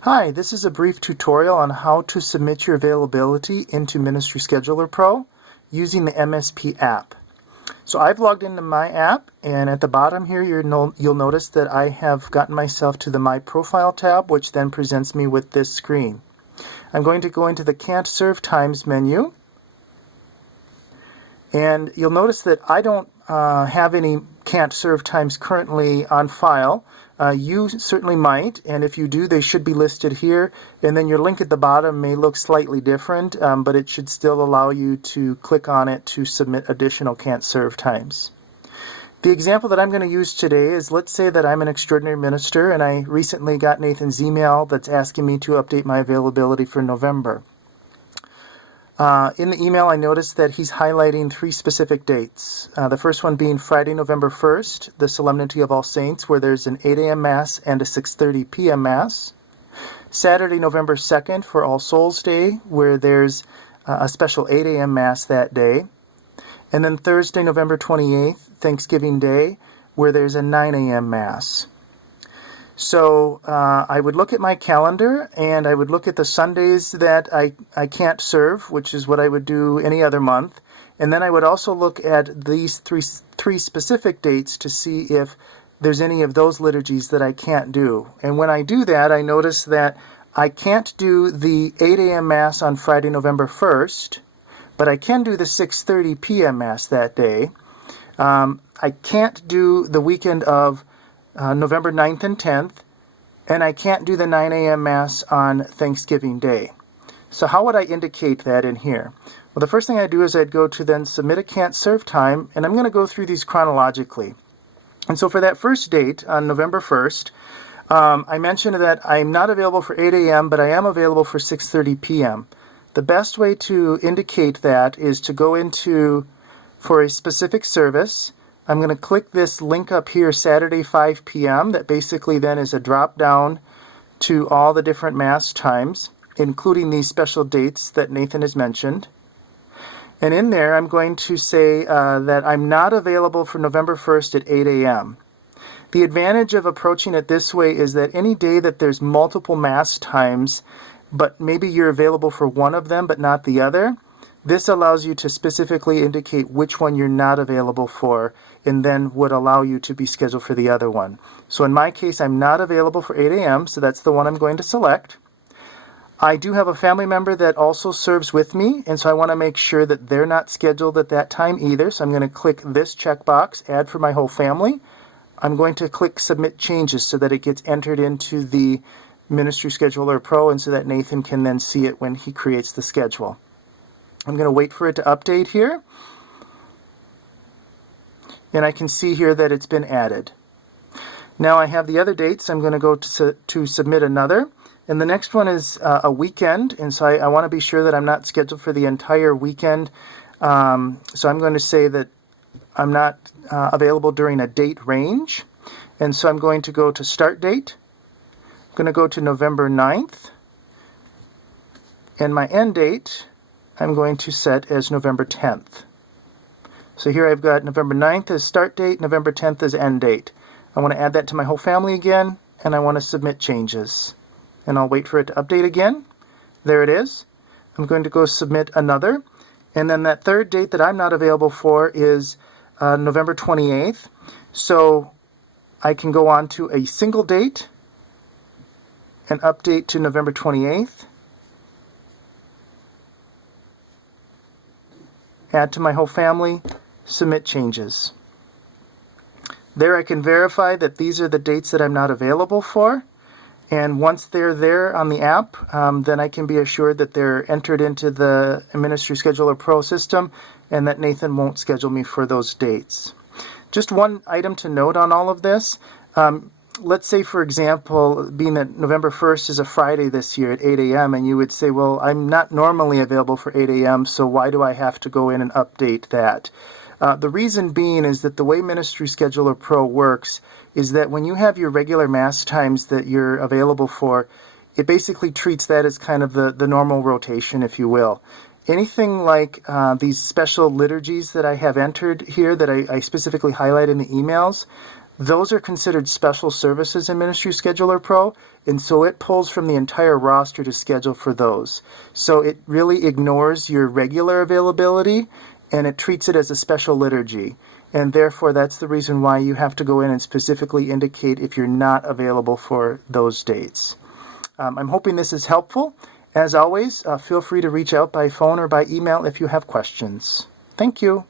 Hi, this is a brief tutorial on how to submit your availability into Ministry Scheduler Pro using the MSP app. So I've logged into my app, and at the bottom here you'll notice that I have gotten myself to the My Profile tab, which then presents me with this screen. I'm going to go into the Can't Serve Times menu, and you'll notice that I don't have any Can't Serve Times currently on file. You certainly might, and if you do, they should be listed here, and then your link at the bottom may look slightly different, but it should still allow you to click on it to submit additional Can't Serve Times. The example that I'm going to use today is, let's say that I'm an extraordinary minister and I recently got Nathan's email that's asking me to update my availability for November. In the email, I noticed that he's highlighting three specific dates. The first one being Friday, November 1st, the Solemnity of All Saints, where there's an 8 a.m. Mass and a 6:30 p.m. Mass. Saturday, November 2nd, for All Souls Day, where there's a special 8 a.m. Mass that day. And then Thursday, November 28th, Thanksgiving Day, where there's a 9 a.m. Mass. So I would look at my calendar, and I would look at the Sundays that I can't serve, which is what I would do any other month. And then I would also look at these three specific dates to see if there's any of those liturgies that I can't do. And when I do that, I notice that I can't do the 8 a.m. Mass on Friday, November 1st, but I can do the 6:30 p.m. Mass that day. I can't do the weekend of November 9th and 10th, and I can't do the 9 a.m. Mass on Thanksgiving Day. So how would I indicate that in here? Well, the first thing I do is I'd go to then Submit a Can't Serve Time, and I'm going to go through these chronologically. And so for that first date on November 1st, I mentioned that I'm not available for 8 a.m., but I am available for 6:30 p.m. The best way to indicate that is to go into, for a specific service, I'm going to click this link up here, Saturday 5 p.m. That basically then is a drop down to all the different Mass times, including these special dates that Nathan has mentioned. And in there, I'm going to say that I'm not available for November 1st at 8 a.m. The advantage of approaching it this way is that any day that there's multiple Mass times, but maybe you're available for one of them but not the other, this allows you to specifically indicate which one you're not available for, and then would allow you to be scheduled for the other one. So in my case, I'm not available for 8 a.m., so that's the one I'm going to select. I do have a family member that also serves with me, and so I want to make sure that they're not scheduled at that time either. So I'm going to click this checkbox, Add for my whole family. I'm going to click Submit Changes so that it gets entered into the Ministry Scheduler Pro, and so that Nathan can then see it when he creates the schedule. I'm going to wait for it to update here. And I can see here that it's been added. Now I have the other dates. I'm going to go to submit another. And the next one is a weekend. And so I want to be sure that I'm not scheduled for the entire weekend. So I'm going to say that I'm not available during a date range. And so I'm going to go to Start Date. I'm going to go to November 9th. And my end date, I'm going to set as November 10th. So here I've got November 9th as start date, November 10th as end date. I want to add that to my whole family again, and I want to submit changes. And I'll wait for it to update again. There it is. I'm going to go submit another. And then that third date that I'm not available for is November 28th. So I can go on to a single date and update to November 28th. Add to my whole family, submit changes. There I can verify that these are the dates that I'm not available for, and once they're there on the app, then I can be assured that they're entered into the Ministry Scheduler Pro system and that Nathan won't schedule me for those dates. Just one item to note on all of this. Let's say, for example, being that November 1st is a Friday this year at 8 a.m., and you would say, well, I'm not normally available for 8 a.m., so why do I have to go in and update that? The reason being is that the way Ministry Scheduler Pro works is that when you have your regular Mass times that you're available for, it basically treats that as kind of the normal rotation, if you will. Anything like these special liturgies that I have entered here that I specifically highlight in the emails, those are considered special services in Ministry Scheduler Pro, and so it pulls from the entire roster to schedule for those. So it really ignores your regular availability, and it treats it as a special liturgy. And therefore, that's the reason why you have to go in and specifically indicate if you're not available for those dates. I'm hoping this is helpful. As always, feel free to reach out by phone or by email if you have questions. Thank you.